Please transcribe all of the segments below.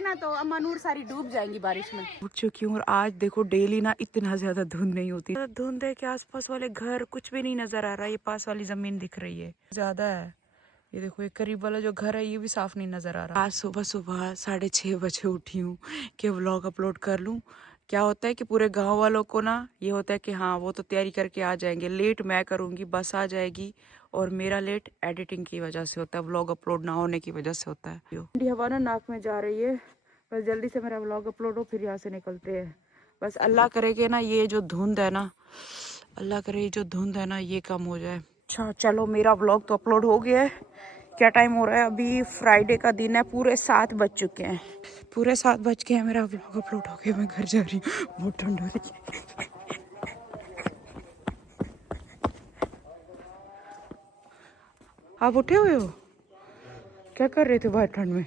ना तो अम्मा नूर सारी डूब जाएंगी बारिश में। उठ चुकी हूँ और आज देखो डेली ना इतना ज्यादा धुंध नहीं होती। धुंध है कि आसपास वाले घर कुछ भी नहीं नजर आ रहा है। ये पास वाली जमीन दिख रही है ज्यादा है। ये देखो ये करीब वाला जो घर है ये भी साफ नहीं नजर आ रहा। आज सुबह सुबह 6:30 बजे उठी हूँ कि व्लॉग अपलोड कर लूँ। क्या होता है कि पूरे गांव वालों को ना ये होता है कि हाँ वो तो तैयारी करके आ जाएंगे, लेट मैं करूँगी, बस आ जाएगी। और मेरा लेट एडिटिंग की वजह से होता है, व्लॉग अपलोड ना होने की वजह से होता है। ठंडी हवा ना नाक में जा रही है। बस जल्दी से मेरा व्लॉग अपलोड हो फिर यहाँ से निकलते हैं। बस अल्लाह करे कि ना ये जो धुंध है ना, अल्लाह करे ये जो धुंध है ना ये कम हो जाए। अच्छा चलो मेरा व्लॉग तो अपलोड हो गया है। क्या टाइम हो रहा है अभी? फ्राइडे का दिन है, पूरे 7 बज चुके हैं। पूरे 7 बज गए हैं, मेरा व्लॉग अपलोड हो गया। मैं घर जा रही हूँ, बहुत ठंड हो रही है। आप उठे हुए हो? क्या कर रहे थे बाहर ठंड में?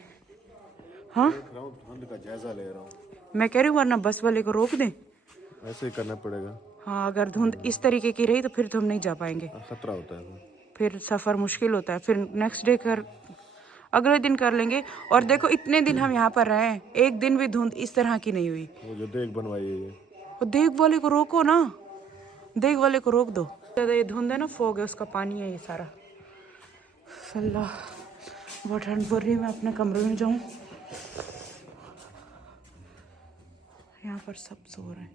हाँ ठंड का जायजा ले रहा हूँ। मैं कह रही हूँ वरना बस वाले को रोक दें। ऐसे ही करना पड़ेगा। हाँ अगर धुंध इस तरीके की रही तो फिर तो हम नहीं जा पाएंगे। खतरा होता है, फिर सफर मुश्किल होता है। फिर नेक्स्ट डे अगले दिन कर लेंगे। और देखो इतने दिन हम यहाँ पर रहे हैं, एक दिन भी धुंध इस तरह की नहीं हुई। वो जो देख बनवाई है ये, वो देख वाले को रोको ना, देख वाले को रोक दो। ज्यादा ये धुंध है ना, फोग है, उसका पानी है ये सारा। अल्लाह बहुत ठंड पड़ रही है। मैं अपने कमरे में जाऊं, यहाँ पर सब सो रहे हैं।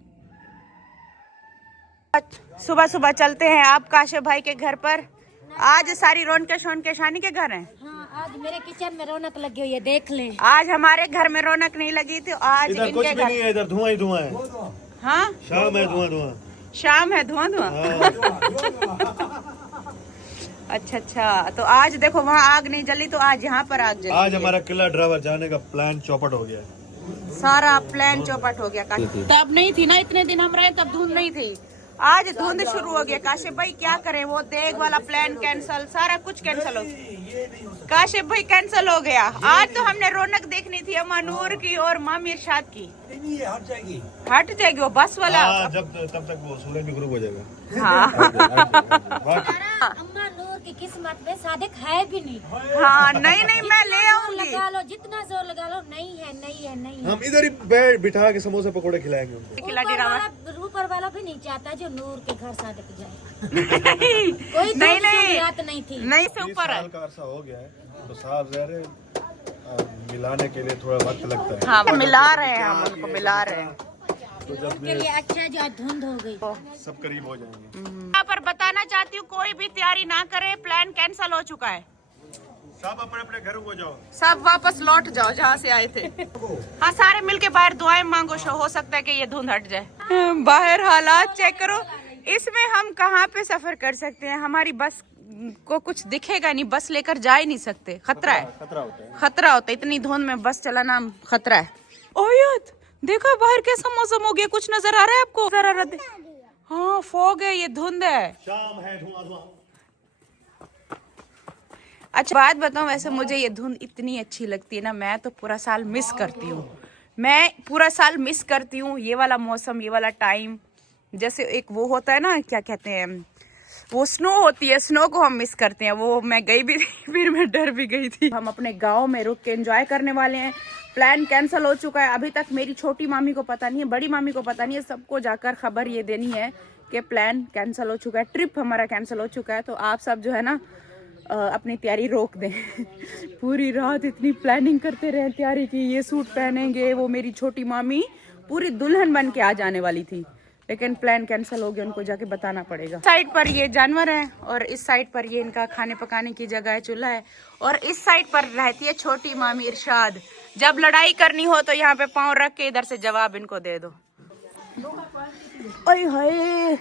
सुबह सुबह चलते हैं आप काशिफ भाई के घर पर। आज सारी रौनक शानी के घर हैं। हाँ, आज मेरे किचन में रौनक लगी हुई है, देख लें। आज हमारे घर में रौनक नहीं लगी थी, आज इधर इनके कुछ भी घर नहीं है, इधर धुआं ही धुआं है। हाँ शाम है, धुआं धुआं। शाम है, धुआं धुआं। अच्छा तो आज देखो वहाँ आग नहीं जली तो आज यहाँ पर आग जली। आज हमारा किला ड्राइवर जाने का प्लान चौपट हो गया। सारा प्लान चौपट हो गया। तब नहीं थी ना, इतने दिन हम रहे तब धुंध नहीं थी। आज धुंध शुरू हो गया। काशिफ भाई क्या करें, वो देख वाला प्लान कैंसल, सारा कुछ कैंसल हो गया। काशिफ भाई कैंसल हो गया। आज तो हमने रौनक देखनी थी अम्मा नूर की और मामी इरशाद की। हट जाएगी वो बस वाला। जब तब तक वो सूरज भी ग्रुप हो जाएगा। हाँ अम्मा नूर की किस्मत में सादिक है भी नहीं। हाँ नहीं मैं ले आऊंगी। लगा लो जितना जोर लगा लो, नहीं है नहीं है नहीं है। हम इधर ही बैठ बिठा के समोसे पकौड़े खिलाएंगे उनको। ऊपर वाला भी नहीं चाहता जो नूर के घर सादिक जाए। कोई नहीं थी। नहीं से ऊपर है। का अरसा हो गया है तो साफ ज़ाहिर है मिलाने के लिए थोड़ा वक्त लगता है। हाँ मिला रहे हैं, हम उनको मिला रहे हैं। तो जब के लिए अच्छा जो धुंध हो गई, सब करीब हो जाएंगे। यहाँ पर बताना चाहती हूँ कोई भी तैयारी ना करे, प्लान कैंसल हो चुका है। सब अपने अपने घरों को जाओ, सब वापस लौट जाओ जहाँ से आए थे। हाँ सारे मिलके बाहर दुआएं मांगो, हो सकता है कि ये धुंध हट जाए। बाहर हालात चेक करो, इसमें हम कहाँ पे सफर कर सकते हैं? हमारी बस को कुछ दिखेगा नहीं, बस लेकर जा ही नहीं सकते। खतरा है, खतरा होता है। इतनी धुंध में बस चलाना खतरा है। ओयत देखो बाहर कैसा मौसम हो गया, कुछ नजर आ रहा है आपको? हाँ फॉग है, ये धुंध है, शाम है, धुआं धुआं। अच्छा बात बताऊं, वैसे मुझे ये धुंध इतनी अच्छी लगती है ना, मैं तो पूरा साल मिस करती हूँ। मैं पूरा साल मिस करती हूँ ये वाला मौसम, ये वाला टाइम। जैसे एक वो होता है ना, क्या कहते हैं, वो स्नो होती है, स्नो को हम मिस करते हैं। वो मैं गई भी थी, फिर मैं डर भी गई थी। हम अपने गांव में रुक के एंजॉय करने वाले हैं। प्लान कैंसिल हो चुका है। अभी तक मेरी छोटी मामी को पता नहीं है, बड़ी मामी को पता नहीं है। सबको जाकर खबर ये देनी है कि प्लान कैंसिल हो चुका है, ट्रिप हमारा कैंसिल हो चुका है। तो आप सब जो है ना अपनी तैयारी रोक दें। पूरी रात इतनी प्लानिंग करते रहे तैयारी की, ये सूट पहनेंगे। वो मेरी छोटी मामी पूरी दुल्हन बन के आ जाने वाली थी, लेकिन प्लान कैंसिल हो गया। उनको जाके बताना पड़ेगा। साइड पर ये जानवर हैं और इस साइड पर ये इनका खाने पकाने की जगह है, चूल्हा है। और इस साइड पर रहती है छोटी मामी इरशाद। जब लड़ाई करनी हो तो यहाँ पे पाँव रख के इधर से जवाब इनको दे दो। ओए हाय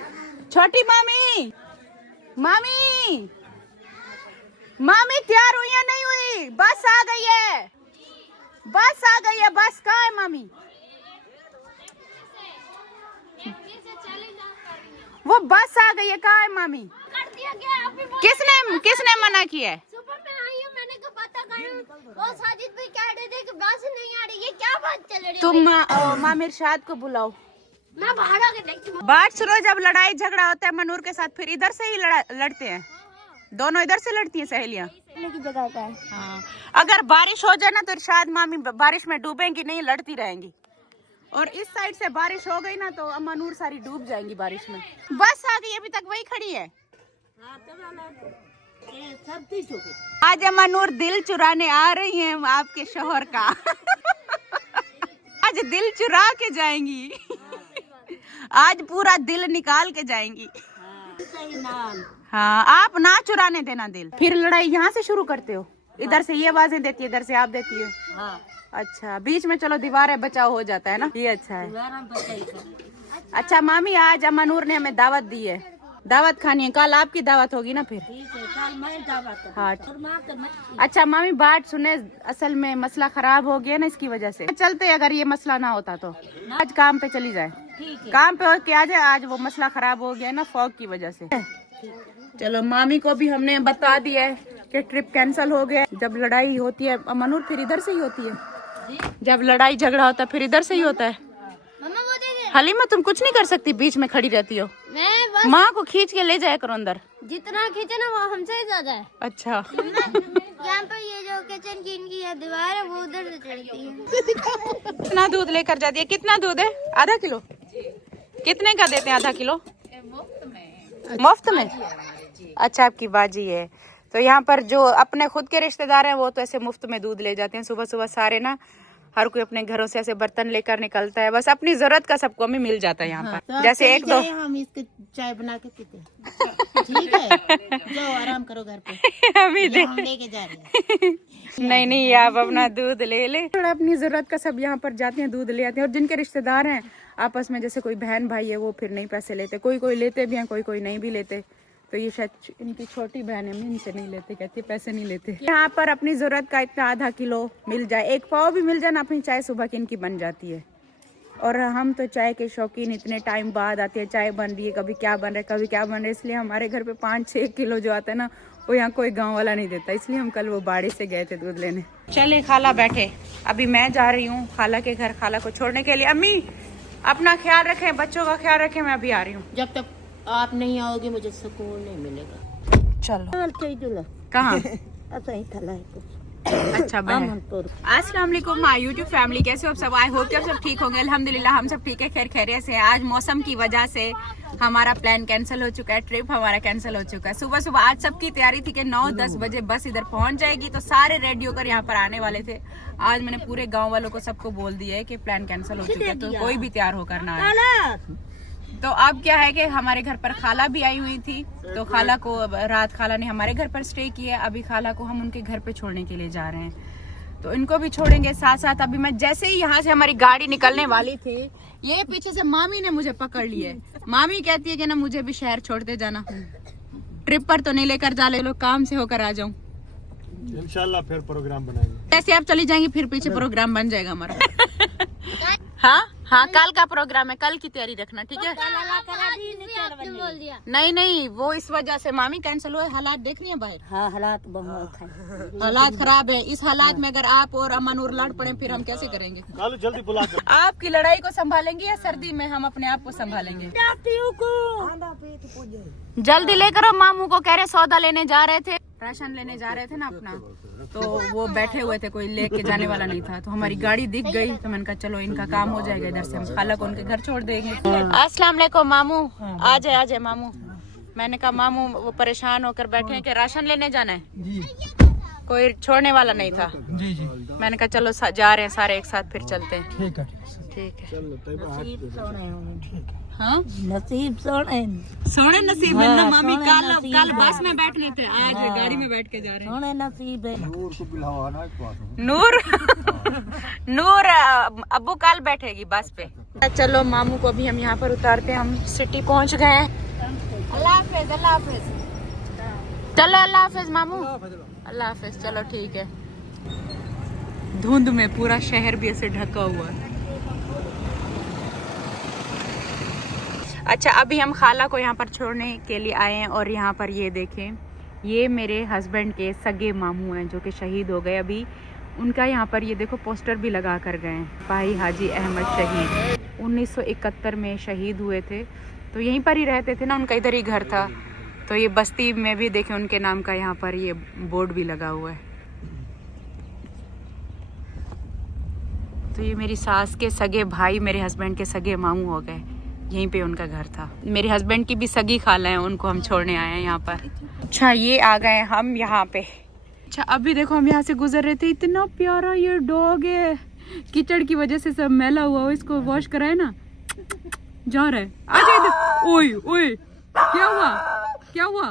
छोटी मामी, मामी मामी तैयार हुई या नहीं हुई? बस आ गई है, बस आ गई है। बस कहाँ है मामी? वो बस आ गई है, कहाँ है मामी? किसने मना किया है? सुबह मैं आई हूँ, मैंने कहा पता करूँ। वो साजिद भाई कह रहे थे कि बस नहीं आ रही है, क्या बात चल रही है? तुम मामी इरशाद को बुलाओ। मैं बाहर आके देखती हूँ। बात सुनो, जब लड़ाई झगड़ा होता है मनूर के साथ फिर इधर से ही लड़ते हैं। दोनों इधर से लड़ती हैं सहेलियाँ। डूबने की जगह का है। हाँ, अगर बारिश हो जाए ना तो शायद मामी बारिश में डूबेंगी नहीं, लड़ती रहेंगी। और इस साइड से बारिश हो गई ना तो अम्मा नूर सारी डूब जाएंगी बारिश में। बस आ गई, अभी तक वही खड़ी है। आज अम्मा नूर दिल चुराने आ रही हैं आपके शोहर का। आज दिल चुरा के जाएंगी। आज पूरा दिल निकाल के जाएंगी। हाँ, आप ना चुराने देना दिल। फिर लड़ाई यहाँ से शुरू करते हो? इधर से ये आवाजें देती है, इधर से आप देती है। हाँ। अच्छा, बीच में चलो दीवारें बचाव हो जाता है ना, ये अच्छा है। अच्छा मामी, आज अम्मा नूर ने हमें दावत दी है, दावत खानी है। कल आपकी दावत होगी ना फिर? कल मैं दावत। हाँ। अच्छा मामी, बात सुने, असल में मसला खराब हो गया ना, इसकी वजह से चलते। अगर ये मसला ना होता तो आज काम पे चली जाए। काम पे होके आ जाए। आज वो मसला खराब हो गया ना फॉग की वजह से। चलो, मामी को भी हमने बता दिया है कि ट्रिप कैंसिल हो गया। जब लड़ाई होती है अम्मा नूर फिर इधर से ही होती है। जब लड़ाई झगड़ा होता है फिर इधर से ही होता है। हलीमा, तुम कुछ नहीं कर सकती, बीच में खड़ी रहती हो। मैं बस माँ को खींच के ले जाया करो अंदर। जितना खींचे ना वो हमसे ही ज्यादा है। अच्छा। यहाँ पर ये जो किचन की इनकी ये दीवार है वो उधर से चढ़ती है। कितना दूध लेकर जाती है? कितना दूध है? आधा किलो? कितने का देते हैं आधा किलो? मुफ्त में? अच्छा, आपकी बाजी है। तो यहाँ पर जो अपने खुद के रिश्तेदार हैं वो तो ऐसे मुफ्त में दूध ले जाते हैं। सुबह सुबह सारे ना, हर कोई अपने घरों से ऐसे बर्तन लेकर निकलता है। बस अपनी जरूरत का सबको हमें मिल जाता है यहाँ पर। तो जैसे एक दो हम इसके चाय बना के पीते हैं। ठीक है, जाओ आराम करो घर पे। अभी दे हम लेके जा रहे हैं। नहीं नहीं, आप अपना दूध ले ले। थोड़ा अपनी जरूरत का सब यहाँ पर जाते हैं, दूध ले आते हैं। और जिनके रिश्तेदार हैं आपस में, जैसे कोई बहन भाई है, वो फिर नहीं पैसे लेते। कोई कोई लेते भी हैं, कोई कोई नहीं भी लेते। तो ये शायद इनकी छोटी बहन है, इनसे नहीं लेते, कहती पैसे नहीं लेते। यहाँ पर अपनी जरूरत का इतना आधा किलो मिल जाए, एक पाव भी मिल जाए ना, अपनी चाय सुबह की इनकी बन जाती है। और हम तो चाय के शौकीन, इतने टाइम बाद आते हैं, चाय बन रही है, कभी क्या बन रहा है, कभी क्या बन रहा है। इसलिए हमारे घर पे 5-6 किलो जो आता है ना, वो यहाँ कोई गांव वाला नहीं देता। इसलिए हम कल वो बाड़ी से गए थे दूध लेने। चले, खाला बैठे। अभी मैं जा रही हूँ खाला के घर, खाला को छोड़ने के लिए। अम्मी, अपना ख्याल रखें, बच्चों का ख्याल रखें, मैं अभी आ रही हूँ। जब तक आप नहीं आओगे मुझे सुकून नहीं मिलेगा। चलो। कहाँ? अच्छा बहन। अस्सलाम वालेकुम माय यूट्यूब फैमिली, कैसे हो आप सब? आई होप कि आप सब ठीक होंगे। अल्हम्दुलिल्लाह हम सब ठीक है, खैर खैरियत से। आज मौसम की वजह से हमारा प्लान कैंसिल हो चुका है, ट्रिप हमारा कैंसिल हो चुका है। सुबह सुबह आज सबकी तैयारी थी कि 9-10 बजे बस इधर पहुंच जाएगी, तो सारे रेडी होकर यहाँ पर आने वाले थे। आज मैंने पूरे गाँव वालों को सबको बोल दिया है कि प्लान कैंसिल हो चुका है, तो कोई भी तैयार होकर ना आए। तो अब क्या है कि हमारे घर पर खाला भी आई हुई थी, तो खाला को रात खाला ने हमारे घर पर स्टे किया। अभी खाला को हम उनके घर पे छोड़ने के लिए जा रहे हैं, तो इनको भी छोड़ेंगे साथ साथ। अभी मैं जैसे ही यहाँ से हमारी गाड़ी निकलने वाली थी, ये पीछे से मामी ने मुझे पकड़ लिया है। मामी कहती है कि ना मुझे भी शहर छोड़ते जाना, ट्रिप पर तो नहीं लेकर जा, ले लो, काम से होकर आ जाऊं। इंशाल्लाह फिर प्रोग्राम बनाएंगे। जैसे आप चली जाएंगी फिर पीछे प्रोग्राम बन जाएगा हमारा। हाँ हाँ, कल का प्रोग्राम है, कल की तैयारी रखना, ठीक है? बोल दिया। नहीं नहीं, वो इस वजह से मामी कैंसिल हुए। हालात देख रही है बाहर। हाँ, हालात बहुत है, हालात खराब है। इस हालात में अगर आप और अमन और लड़ पड़े फिर हम कैसे करेंगे? कालू जल्दी बुला दो। आपकी लड़ाई को संभालेंगे या सर्दी में हम अपने आप को संभालेंगे? जल्दी लेकर आओ। मामू को कह रहे सौदा लेने जा रहे थे, राशन लेने जा रहे थे ना अपना, तो वो बैठे हुए थे, कोई लेके जाने वाला नहीं था। तो हमारी गाड़ी दिख गई, तो मैंने कहा चलो इनका काम हो जाएगा, इधर से हम खाला को उनके घर छोड़ देंगे। अस्सलाम वालेकुम मामू। आ जाए मामू। मैंने कहा मामू वो परेशान होकर बैठे हैं कि राशन लेने जाना है जी, कोई छोड़ने वाला नहीं था जी जी। मैंने कहा चलो जा रहे हैं सारे एक साथ, फिर चलते हैं। ठीक है ठीक है। हाँ, नसीब सोने नसीब है ना मामी। कल बस में बैठने थे, आज गाड़ी में बैठ के जा रहे हैं। सोने नसीब है। नूर अब्बू कल बैठेगी बस पे। चलो मामू को भी हम यहाँ पर उतारते हैं, हम सिटी पहुँच गए हैं। अल्लाह हाफिज, अल्लाह हाफिज। चलो अल्लाह हाफिज मामू, अल्लाह हाफिज। चलो ठीक है। धुंध में पूरा शहर भी ऐसे ढका हुआ है। अच्छा, अभी हम खाला को यहाँ पर छोड़ने के लिए आए हैं, और यहाँ पर ये देखें, ये मेरे हस्बैंड के सगे मामू हैं जो कि शहीद हो गए। अभी उनका यहाँ पर ये देखो पोस्टर भी लगा कर गए हैं, भाई हाजी अहमद शहीद 1971 में शहीद हुए थे। तो यहीं पर ही रहते थे ना, उनका इधर ही घर था। तो ये बस्ती में भी देखे उनके नाम का यहाँ पर ये बोर्ड भी लगा हुआ है। तो ये मेरी सास के सगे भाई मेरे हस्बैंड के सगे मामू हो गए, यहीं पे उनका घर था। मेरे हस्बैंड की भी सगी खाला है, उनको हम छोड़ने आए हैं यहाँ पर। अच्छा ये आ गए हम यहाँ पे। अच्छा अभी देखो हम यहाँ से गुजर रहे थे, इतना प्यारा ये डॉग है, कीचड़ की वजह से सब मैला हुआ हो, इसको वॉश कराए ना, जा रहा है। आजा इधर, ओए ओए क्या हुआ क्या हुआ,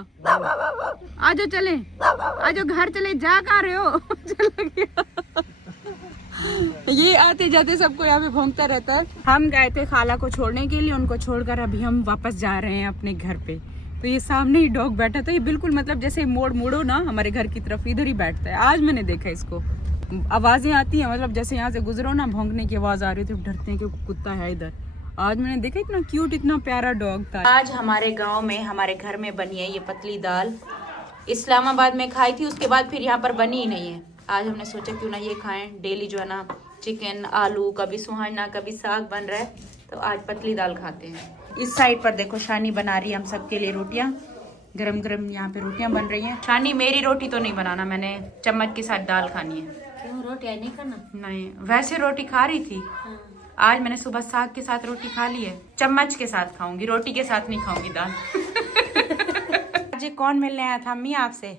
आजो चले, आजो घर चले, जा कहाँ रहे हो चला गया। ये आते जाते सबको यहाँ पे भौंकता रहता है। हम गए थे खाला को छोड़ने के लिए, उनको छोड़कर अभी हम वापस जा रहे हैं अपने घर पे। तो ये सामने ही डॉग बैठा था, ये बिल्कुल मतलब जैसे मोड़ो ना हमारे घर की तरफ, इधर ही बैठता है। आज मैंने देखा इसको, आवाजें आती हैं मतलब जैसे यहाँ से गुजरो ना भौंकने की आवाज आ रही थी, डरते हैं कि कुत्ता है इधर। आज मैंने देखा इतना क्यूट इतना प्यारा डॉग था। आज हमारे गाँव में हमारे घर में बनी है ये पतली दाल, इस्लामाबाद में खाई थी, उसके बाद फिर यहाँ पर बनी ही नहीं है। आज हमने सोचा क्यों ना ये खाएं, डेली जो है ना चिकन आलू कभी सुहाना कभी साग बन रहा है, तो आज पतली दाल खाते हैं। इस साइड पर देखो शानी बना रही है हम सबके लिए रोटियां, गरम गरम यहाँ पे रोटियां बन रही हैं। शानी मेरी रोटी तो नहीं बनाना, मैंने चम्मच के साथ दाल खानी है। क्यों रोटी नहीं खाना? नहीं वैसे रोटी खा रही थी, आज मैंने सुबह साग के साथ रोटी खा ली है, चम्मच के साथ खाऊंगी, रोटी के साथ नहीं खाऊंगी दाल। आज कौन मिलने आया था अम्मी आपसे?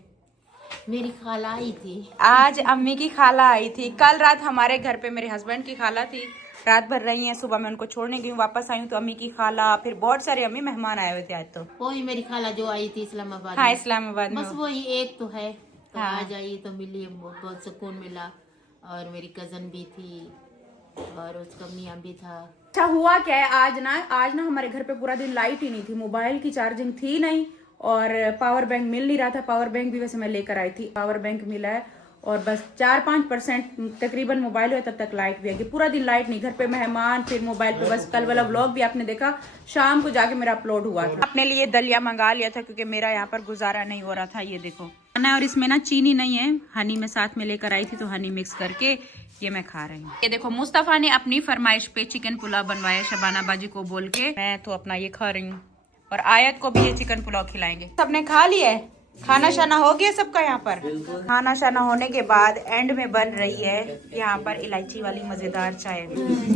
मेरी खाला आई थी आज, अम्मी की खाला आई थी। कल रात हमारे घर पे मेरे हस्बैंड की खाला थी, रात भर रही हैं, सुबह मैं उनको छोड़ने गई हूँ, वापस आई हूँ तो अम्मी की खाला, फिर बहुत सारे अम्मी मेहमान आए हुए थे आज। तो वही मेरी खाला जो आई थी इस्लामाबाद हाँ में। इस्लामाबाद में बस वही एक तो है, तो हाँ। आज आई तो मिली, बहुत सुकून मिला। और मेरी कजन भी थी और उसका मियाँ भी था। अच्छा हुआ क्या है आज ना हमारे घर पे पूरा दिन लाइट ही नहीं थी, मोबाइल की चार्जिंग थी नहीं और पावर बैंक मिल नहीं रहा था। पावर बैंक भी वैसे मैं लेकर आई थी, पावर बैंक मिला है और बस 4-5% तकरीबन मोबाइल हुआ, तब तक लाइट भी आ गई। पूरा दिन लाइट नहीं, घर पे मेहमान, फिर मोबाइल पे बस। कल वाला व्लॉग भी आपने देखा, शाम को जाके मेरा अपलोड हुआ था। अपने लिए दलिया मंगा लिया था क्योंकि मेरा यहाँ पर गुजारा नहीं हो रहा था। ये देखो ना, और इसमें ना चीनी नहीं है, हनी में साथ में लेकर आई थी तो हनी मिक्स करके ये मैं खा रही हूँ। ये देखो मुस्तफा ने अपनी फरमाइश पे चिकन पुलाव बनवाया शबाना बाजी को बोल के, मैं तो अपना ये खा रही हूँ और आयत को भी ये चिकन पुलाव खिलाएंगे। सबने खा लिया है, खाना शाना हो गया सबका। यहाँ पर खाना शाना होने के बाद एंड में बन रही है यहाँ पर इलायची वाली मजेदार चाय।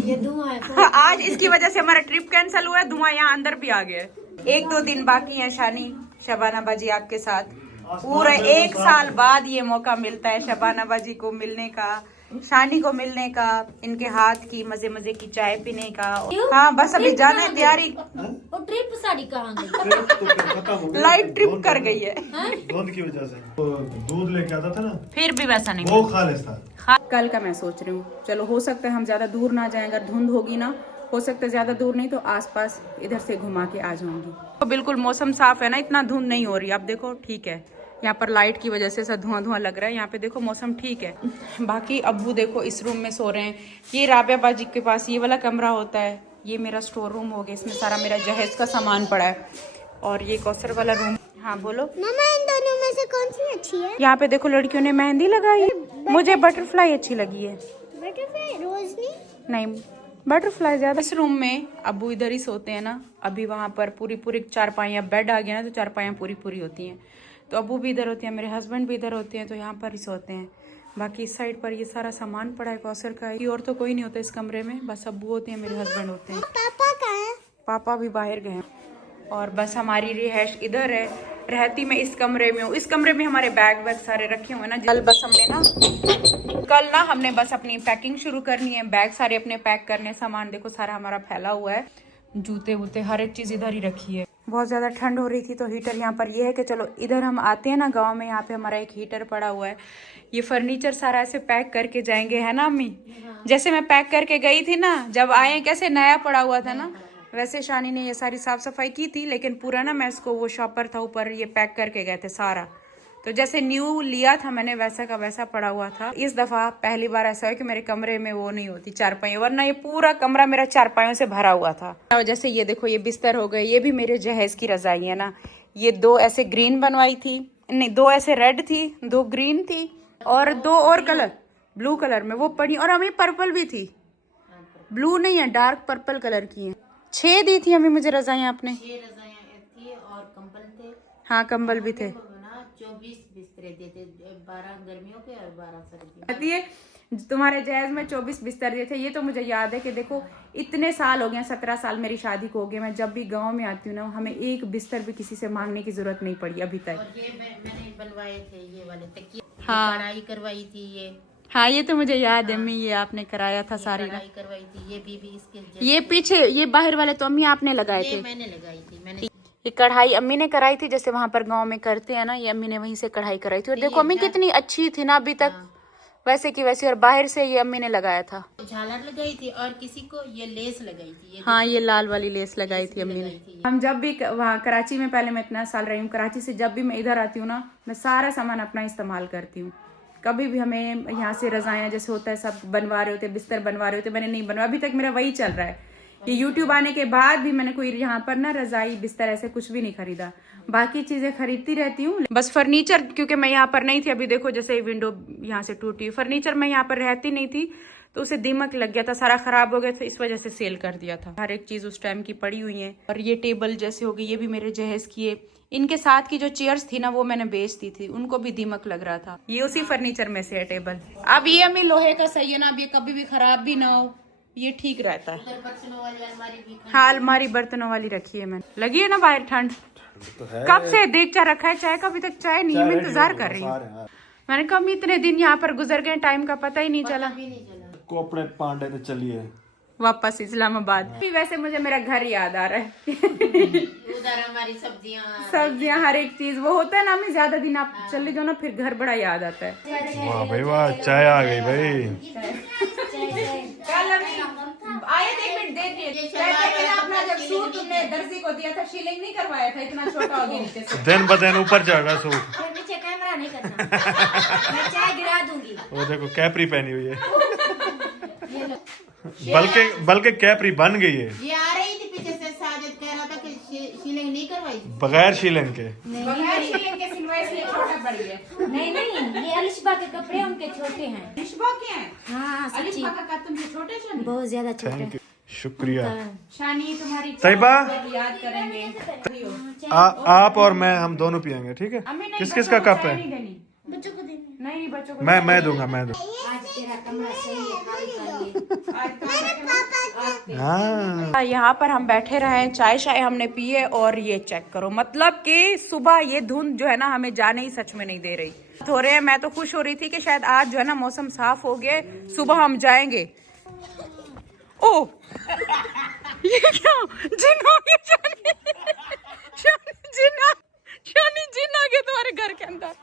ये धुआं है। आज इसकी वजह से हमारा ट्रिप कैंसिल हुआ है, धुआं यहाँ अंदर भी आ गया है। 1-2 दिन बाकी है शानी शबाना बाजी आपके साथ, पूरे 1 साल बाद ये मौका मिलता है शबाना बाजी को मिलने का, शानी को मिलने का, इनके हाथ की मजे मजे की चाय पीने का। हाँ बस अभी जाना है, तैयारी। वो ट्रिप साड़ी कहाँ गई? तो फिर खत्म हो गया, लाइट ट्रिप कर गई है धुंध की वजह से। तो दूध लेके आता था ना, फिर भी वैसा नहीं वो खा लेता। कल का मैं सोच रही हूँ, चलो हो सकता है हम ज्यादा दूर ना जाएं, अगर धुंध होगी ना, हो सकता है ज्यादा दूर नहीं तो आसपास इधर से घुमा के आ जाऊंगी। तो बिल्कुल मौसम साफ है ना, इतना धुंध नहीं हो रही। अब देखो ठीक है, यहाँ पर लाइट की वजह से ऐसा धुआं धुआं लग रहा है, यहाँ पे देखो मौसम ठीक है। बाकी अब्बू देखो इस रूम में सो रहे हैं। ये राबिया बाजी के पास ये वाला कमरा होता है, ये मेरा स्टोर रूम हो गया, इसमें सारा मेरा जहेज का सामान पड़ा है। और ये कौसर वाला रूम। हाँ बोलो मम्मा, इन दोनों में से कौन सी अच्छी है? यहाँ पे देखो लड़कियों ने मेहंदी लगाई है, मुझे बटरफ्लाई अच्छी लगी है। बटरफ्लाई, रोज नहीं बटरफ्लाई ज्यादा। इस रूम में अब्बू इधर ही सोते हैं ना, अभी वहाँ पर पूरी चारपाइयाँ, बेड आ गया ना तो चारपाइयाँ पूरी होती हैं, तो अब्बू भी इधर होते हैं, मेरे हस्बैंड भी इधर होते हैं, तो यहाँ पर ही सोते हैं। बाकी इस साइड पर ये सारा सामान पड़ा है कौसर का, और तो कोई नहीं होता इस कमरे में, बस अब्बू होते हैं, मेरे हस्बैंड होते हैं। पापा कहाँ है? पापा भी बाहर गए हैं। और बस हमारी रिहाइश इधर है, रहती मैं इस कमरे में हूँ। इस कमरे में हमारे बैग सारे रखे हुए ना। कल हमने बस अपनी पैकिंग शुरू करनी है, बैग सारे अपने पैक करने, सामान देखो सारा हमारा फैला हुआ है, जूते वूते हर एक चीज इधर ही रखी है। बहुत ज्यादा ठंड हो रही थी तो हीटर यहाँ पर, ये है कि चलो इधर हम आते हैं ना गांव में, यहाँ पे हमारा एक हीटर पड़ा हुआ है। ये फर्नीचर सारा ऐसे पैक करके जाएंगे, है ना अम्मी? जैसे मैं पैक करके गई थी ना, जब आए कैसे नया पड़ा हुआ था ना, वैसे शानी ने ये सारी साफ सफाई की थी, लेकिन पूरा ना मैं इसको, वो शॉपर था ऊपर, ये पैक करके गए थे सारा। तो जैसे न्यू लिया था मैंने, वैसा का वैसा पड़ा हुआ था। इस दफा पहली बार ऐसा है कि मेरे कमरे में वो नहीं होती चारपाई, वरना ये पूरा कमरा मेरा चारपाइयों से भरा हुआ था। जैसे ये देखो ये बिस्तर हो गए, ये भी मेरे जहेज की रजाई है ना। ये 2 ऐसे ग्रीन बनवाई थी, नहीं 2 ऐसे रेड थी, 2 ग्रीन थी और 2 और कलर ब्लू कलर में वो पड़ी, और हमें पर्पल भी थी, ब्लू नहीं है डार्क पर्पल कलर की है। 6 दी थी हमें मुझे रजाइयाँ आपने। 6 रजाइयाँ थी और कंबल थे हाँ कंबल भी थे। 24 बिस्तरे देते, 12 गर्मियों के और 12 सर्दियों कहती है तुम्हारे जहेज में 24 बिस्तर दिए थे। ये तो मुझे याद है कि देखो इतने साल हो गए, 17 साल मेरी शादी को हो गए, मैं जब भी गांव में आती हूँ ना, हमें एक बिस्तर भी किसी से मांगने की जरूरत नहीं पड़ी अभी तक। और ये मैंने बनवाए थे, ये वाले तकिए, हाँ। कढ़ाई करवाई थी ये। हाँ ये तो मुझे याद है, अम्मी ये आपने कराया था सारी कढ़ाई करवाई थी, ये भी इसके ये पीछे ये बाहर वाले तो अम्मी आपने लगाए थे। ये मैंने लगाई थी, मैंने ये कढ़ाई अम्मी ने कराई थी, जैसे वहां पर गांव में करते हैं ना, ये अम्मी ने वहीं से कढ़ाई कराई थी। और देखो अम्मी कितनी अच्छी थी ना अभी तक, वैसे की वैसी। और बाहर से ये अम्मी ने लगाया था, झालर लगाई थी और किसी को ये लेस लगाई थी। हाँ ये लाल वाली लेस लगाई थी अम्मी ने। हम जब भी वहाँ कराची में, पहले मैं इतना साल रही हूँ कराची से, जब भी मैं इधर आती हूँ ना, मैं सारा सामान अपना इस्तेमाल करती हूँ। कभी भी हमें यहाँ से रजायाँ जैसे होता है सब बनवा रहे होते, बिस्तर बनवा रहे होते, मैंने नहीं बनवाया अभी तक, मेरा वही चल रहा है। ये YouTube आने के बाद भी मैंने कोई यहाँ पर ना रजाई बिस्तर ऐसे कुछ भी नहीं खरीदा, बाकी चीजें खरीदती रहती हूँ। बस फर्नीचर, क्योंकि मैं यहाँ पर नहीं थी अभी, देखो जैसे विंडो यहाँ से टूटी, फर्नीचर मैं यहाँ पर रहती नहीं थी तो उसे दीमक लग गया था, सारा खराब हो गया था, इस वजह से सेल कर दिया था। हर एक चीज उस टाइम की पड़ी हुई है। और ये टेबल जैसे हो गई, ये भी मेरे जहेज की है। इनके साथ की जो चेयर्स थी ना वो मैंने बेच दी थी, उनको भी दीमक लग रहा था। ये उसी फर्नीचर में से है टेबल। अब ये अम्मी लोहे का सही है ना, अब ये कभी भी खराब भी ना हो, ये ठीक रहता है। बर्तनों वाली अलमारी भी हाँ अलमारी बर्तनों वाली रखी है मैंने। लगी है ना बाहर ठंड, तो है। कब से देख रखा है चाय का, अभी तक चाय नहीं है, मैं इंतजार कर रही हूँ। मैंने कहा इतने दिन यहाँ पर गुजर गए, टाइम का पता ही नहीं चला। को अपने पांडे ने चलिए वापस इस्लामाबाद। वैसे मुझे मेरा घर याद आ रहा है। उधर हमारी सब्जियां हर एक चीज वो होता है ना, हमें ज्यादा दिन आप चले जाओ ना फिर घर बड़ा याद आता है। वाह भाई वाह, चाय आ गई भाई। कल आए थे, एक मिनट देखिए, कहते हैं अपना जब सूट तुमने दर्जी को दिया था, शीलिंग नहीं करवाया था, इतना छोटा हो गया नीचे से। दिन ब दिन ऊपर जाएगा सूट। फिर नीचे कैमरा नहीं करना, मैं चाय गिरा दूंगी। वो देखो कैपरी पहनी हुई है, बल्कि कैपरी बन गई है। ये आ रही थी पीछे से, साजिद कह रहा था कि शीलिंग नहीं करवाई, बगैर शीलिंग के। बगैर शीलिंग के सिलवाए इसलिए छोटा पड़ गया। नहीं, ये अलिशबा के कपड़े उनके छोटे हैं। अलिशबा के हैं? हाँ सच्ची, अलिशबा का कद तुमसे छोटे शानी? बहुत ज्यादा छोटे। थैंक यू, शुक्रिया। शानी तुम्हारी तैयबा, याद करेंगे। आप और मैं, हम दोनों पियेंगे, ठीक है? किस किस का कप है? बच्चों को देना। नहीं बच्चों को मैं दूंगा, मैं दूंगा। आज तेरा कमरा सही है, खाली कर लिए। हाँ यहाँ पर हम बैठे रहे, चाय शाय हमने पिए, और ये चेक करो, मतलब कि सुबह ये धुंध जो है ना हमें जाने ही सच में नहीं दे रही। हो रहे हैं, मैं तो खुश हो रही थी कि शायद आज जो है ना मौसम साफ हो गया, सुबह हम जाएंगे। ओ ये क्या जिन हो गया? शानी जिन आ गया तुम्हारे घर के अंदर।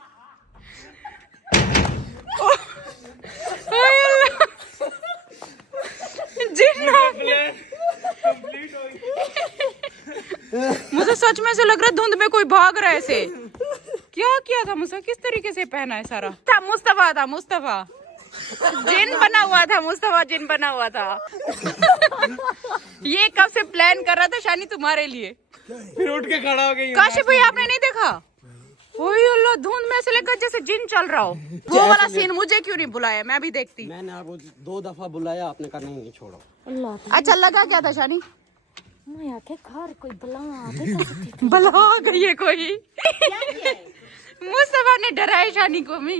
मुझे सच में से लग रहा है धुंध में कोई भाग रहा है ऐसे। क्या किया था मुझे, किस तरीके से पहना है सारा? मुस्तफा जिन बना हुआ था, मुस्तफा जिन बना हुआ था। ये कब से प्लान कर रहा था शानी तुम्हारे लिए, फिर उठ के खड़ा हो गई। काशिफ भाई आपने नहीं देखा? ओए अल्लाह, धुंध में से लेकर जैसे जिन चल रहा हो। वो वाला सीन मुझे क्यों नहीं बुलाया, मैं भी देखती। मैंने आपको 2 दफा बुलाया, आपने कहा नहीं छोड़ो। अल्लाह अच्छा लगा क्या था शानी? मैं आके घर कोई बला बला गई है कोई। मुस्तफा ने डराया शानी को। मैं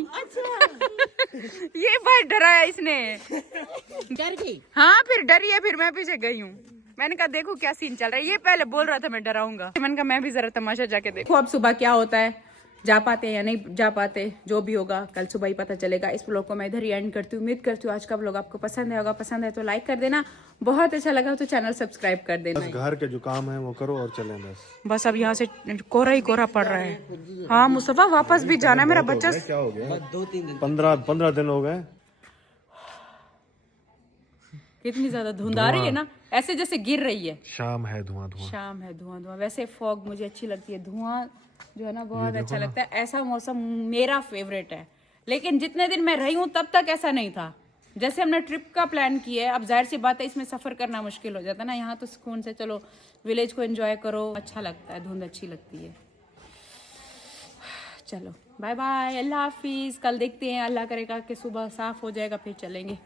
ये बात डराया इसने। डर गई। हाँ फिर डरी है, फिर मैं पीछे गई हूँ। मैंने कहा देखो क्या सीन चल रहा है, ये पहले बोल रहा था मैं डराऊंगा। मैंने कहा मैं भी जरा तमाशा जाके देखो अब सुबह क्या होता है, जा पाते हैं या नहीं जा पाते, जो भी होगा कल सुबह ही पता चलेगा। इस व्लॉग को मैं इधर ही एंड करती हूँ। उम्मीद करती हूँ आज का व्लॉग आपको पसंद आया होगा। पसंद है तो लाइक कर देना, बहुत अच्छा लगा तो चैनल सब्सक्राइब कर देना। बस घर के जो काम है वो करो और चलें बस। अब यहाँ से कोहरा ही कोहरा पड़ रहा है। हाँ मुस्तफा वापस भी जाना है, मेरा बच्चा। क्या हो गया? 2-3 दिन 15 दिन हो गए। कितनी ज्यादा धुंध आ रही है ना, ऐसे जैसे गिर रही है। शाम है, धुआं। शाम है, धुआं। वैसे फॉग मुझे अच्छी लगती है, धुआं जो है ना बहुत अच्छा लगता है। ऐसा मौसम मेरा फेवरेट है, लेकिन जितने दिन मैं रही हूँ तब तक ऐसा नहीं था। जैसे हमने ट्रिप का प्लान किया है, अब जाहिर सी बात है इसमें सफर करना मुश्किल हो जाता है ना। यहाँ तो सुकून से चलो विलेज को एंजॉय करो, अच्छा लगता है, धुंध अच्छी लगती है। चलो बाय बाय, अल्लाह हाफिज। कल देखते हैं, अल्लाह करेगा कि सुबह साफ हो जाएगा फिर चलेंगे।